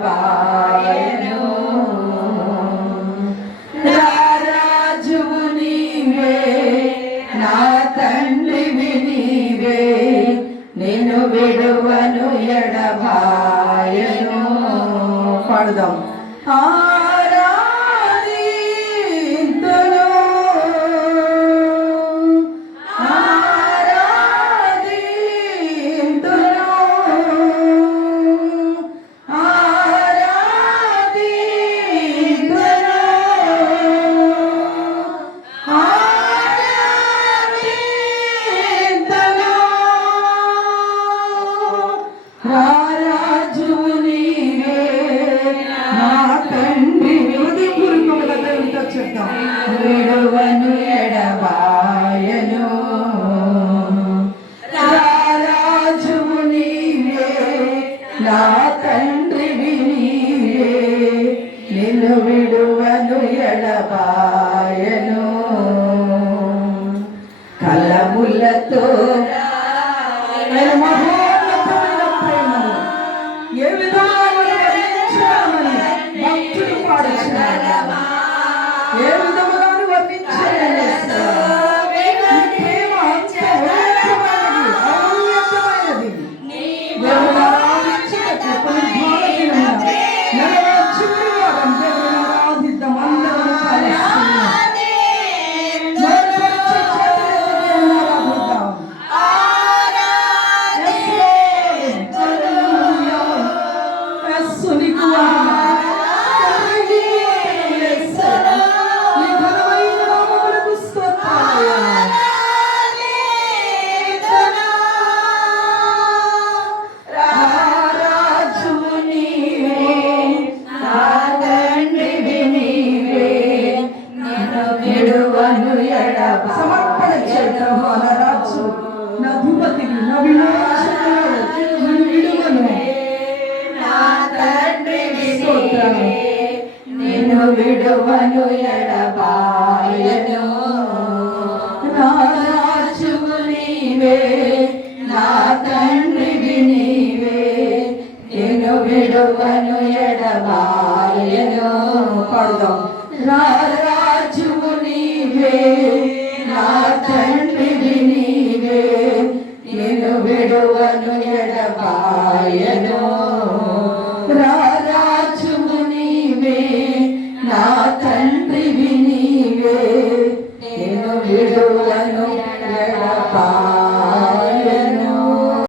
ఎడబాయను రారాజువు నీవే నా తండ్రివి నీవే నిన్ను విడువను ఎడబాయను పాడుదాం. ఆరాధింతును విడువను ఎడబాయను. రారాజువు నీవే నా తండ్రివి నీవే. నిన్ను విడువను ఎడబాయను. కలములతో ఏ విధంగా భక్తులు పాడుచున్నారు సమర్పణ క్షేత్రం అలరాచు నభుపతి నిన్ను విడువను. ఎడబాయను. రాజువు నీవే నా తండ్రివి నీవే నిన్ను విడువను ఎడబాయను. పడదాం. రాజువు నీవే ನಾ ತರ್ ಬಿ ಗಿ ನೀ